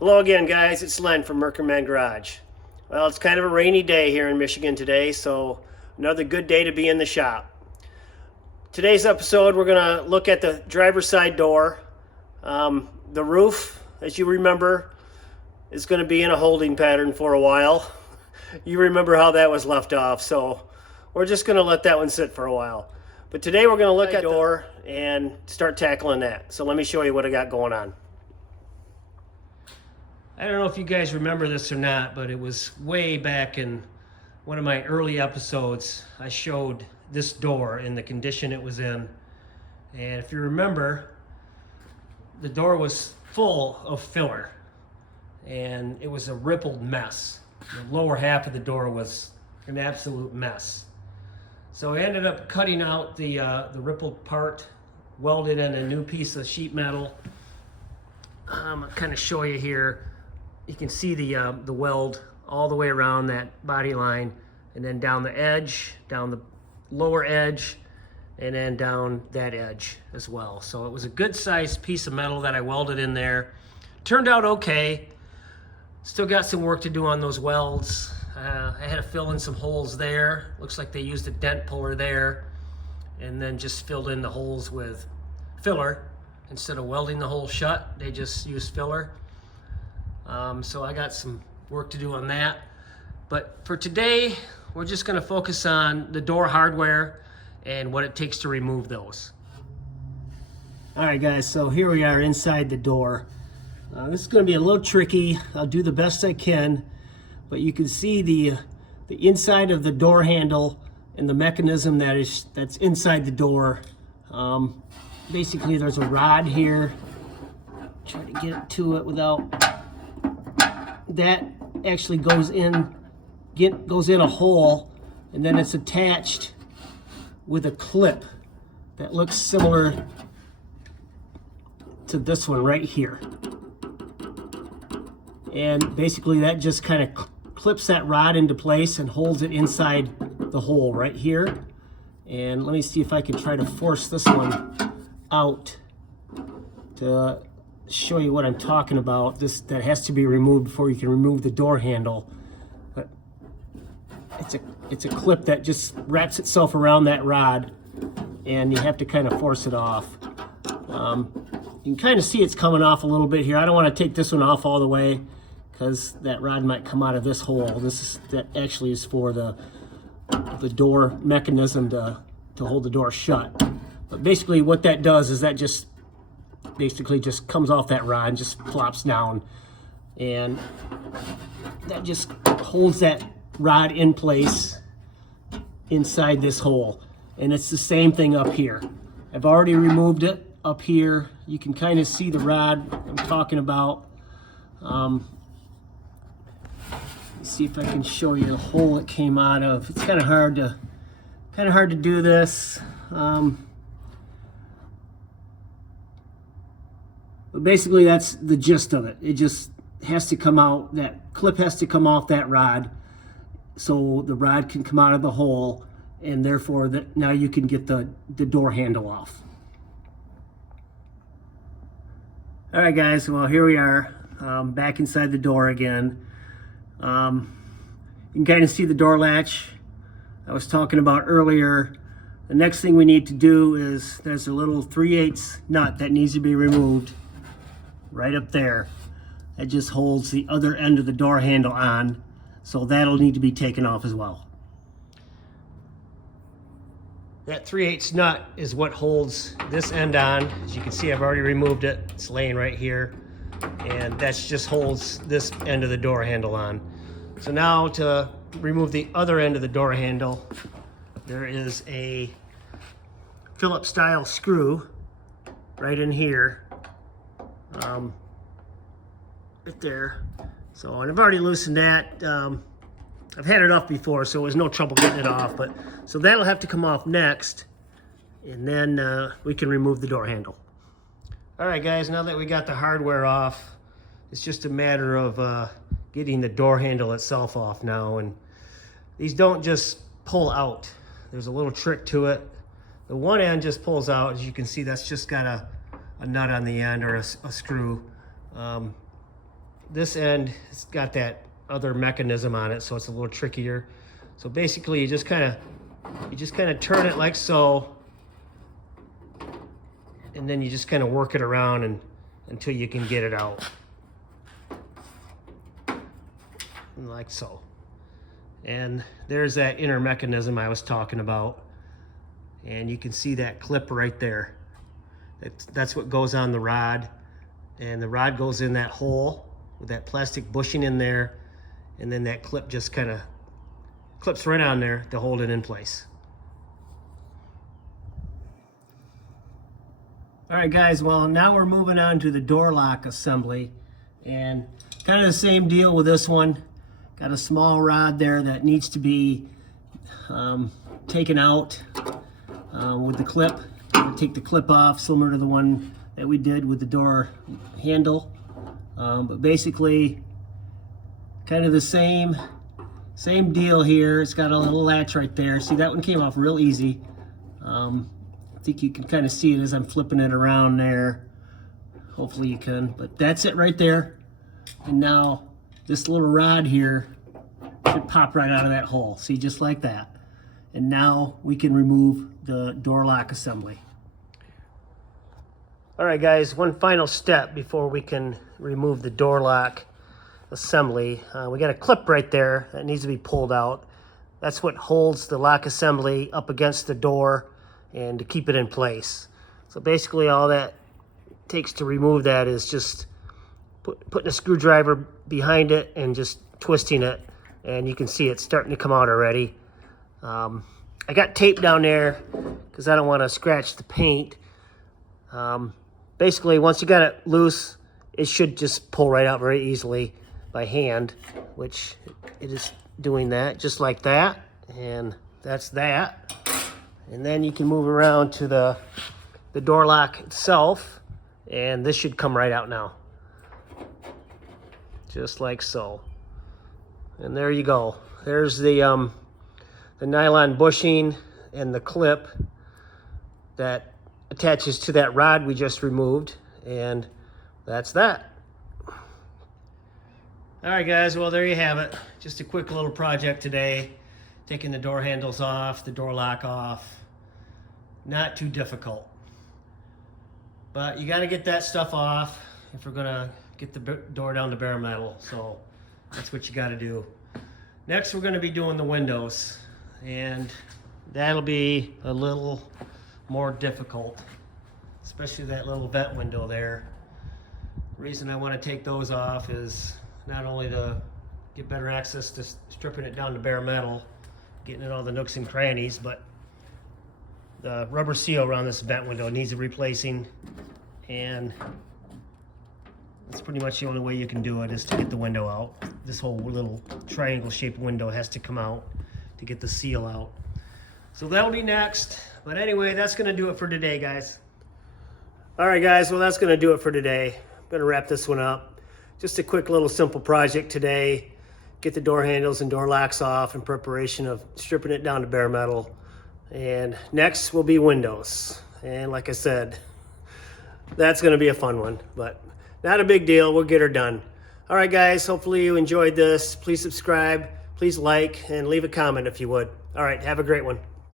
Hello again, guys. It's Len from Mercury Garage. Well, it's kind of a rainy day here in Michigan today, so another good day to be in the shop. Today's episode, we're going to look at the driver's side door. The roof, as you remember, is going to be in a holding pattern for a while. You remember how that was left off, so we're just going to let that one sit for a while. But today we're going to look at the door and start tackling that. So let me show you what I got going on. I don't know if you guys remember this or not, but it was way back in one of my early episodes. I showed this door in the condition it was in. And if you remember, the door was full of filler and it was a rippled mess. The lower half of the door was an absolute mess. So I ended up cutting out the rippled part, welded in a new piece of sheet metal. I'll kind of show you here. You can see the weld all the way around that body line, and then down the edge, down the lower edge, and then down that edge as well. So it was a good sized piece of metal that I welded in there. Turned out okay. Still got some work to do on those welds. I had to fill in some holes there. Looks like they used a dent puller there, and then just filled in the holes with filler. Instead of welding the hole shut, they just used filler. So I got some work to do on that. But for today, we're just going to focus on the door hardware and what it takes to remove those. All right, guys, so here we are inside the door. This is going to be a little tricky. I'll do the best I can, but you can see the inside of the door handle and the mechanism that's inside the door. Basically, there's a rod here. Try to get to it without. That actually goes in a hole, and then it's attached with a clip that looks similar to this one right here. And basically that just kind of clips that rod into place and holds it inside the hole right here. And let me see if I can try to force this one out to show you what I'm talking about. That has to be removed before you can remove the door handle. But it's a clip that just wraps itself around that rod, and you have to kind of force it off. You can kind of see it's coming off a little bit here. I don't want to take this one off all the way because that rod might come out of this hole. That actually is for the door mechanism to hold the door shut. But basically what that does is that just basically just comes off that rod and just plops down, and that just holds that rod in place inside this hole. And it's the same thing up here. I've already removed it up here. You can kind of see the rod I'm talking about. Let's see if I can show you the hole it came out of. It's kind of hard to do this. But basically that's the gist of it. It just has to come out, that clip has to come off that rod so the rod can come out of the hole, and therefore now you can get the door handle off. All right, guys, well, here we are back inside the door again. You can kind of see the door latch I was talking about earlier. The next thing we need to do is there's a little 3/8 nut that needs to be removed right up there. That just holds the other end of the door handle on, so that'll need to be taken off as well. That 3/8 nut is what holds this end on. As you can see, I've already removed it. It's laying right here, and that just holds this end of the door handle on. So now to remove the other end of the door handle, there is a Phillips style screw right in here. Right there. So, and I've already loosened that. I've had it off before, so it was no trouble getting it off. But so that'll have to come off next, and then we can remove the door handle. All right, guys. Now that we got the hardware off, it's just a matter of getting the door handle itself off now. And these don't just pull out. There's a little trick to it. The one end just pulls out. As you can see, that's just got a nut on the end, or a screw. this end has got that other mechanism on it, so it's a little trickier. So basically you just kind of turn it like so, and then you just kind of work it around and until you can get it out. And like so. And there's that inner mechanism I was talking about. And you can see that clip right there. That's what goes on the rod. And the rod goes in that hole with that plastic bushing in there. And then that clip just kind of clips right on there to hold it in place. All right, guys, well, now we're moving on to the door lock assembly. And kind of the same deal with this one. Got a small rod there that needs to be taken out with the clip. Take the clip off, similar to the one that we did with the door handle. But basically, kind of the same deal here. It's got a little latch right there. See, that one came off real easy. I think you can kind of see it as I'm flipping it around there. Hopefully you can, but that's it right there. And now this little rod here should pop right out of that hole. See, just like that. And now we can remove the door lock assembly. All right, guys, one final step before we can remove the door lock assembly. We got a clip right there that needs to be pulled out. That's what holds the lock assembly up against the door and to keep it in place. So basically all that takes to remove that is just putting a screwdriver behind it and just twisting it, and you can see it's starting to come out already. I got tape down there because I don't want to scratch the paint. Basically, once you got it loose, it should just pull right out very easily by hand, which it is doing that, just like that. And that's that. And then you can move around to the door lock itself, and this should come right out now. Just like so. And there you go. There's the nylon bushing and the clip that attaches to that rod we just removed, and that's that. All right, guys, well, there you have it. Just a quick little project today. Taking the door handles off, the door lock off. Not too difficult. But you got to get that stuff off if we're going to get the door down to bare metal. So that's what you got to do. Next, we're going to be doing the windows. And that'll be a little more difficult, especially that little vent window there. The reason I want to take those off is not only to get better access to stripping it down to bare metal, getting in all the nooks and crannies, but the rubber seal around this vent window needs replacing, and that's pretty much the only way you can do it is to get the window out. This whole little triangle shaped window has to come out to get the seal out. So that'll be next. But anyway, that's going to do it for today, guys. All right, guys, well, that's going to do it for today. I'm going to wrap this one up. Just a quick little simple project today. Get the door handles and door locks off in preparation of stripping it down to bare metal. And next will be windows. And like I said, that's going to be a fun one, but not a big deal. We'll get her done. All right, guys, hopefully you enjoyed this. Please subscribe, please like, and leave a comment if you would. All right, have a great one.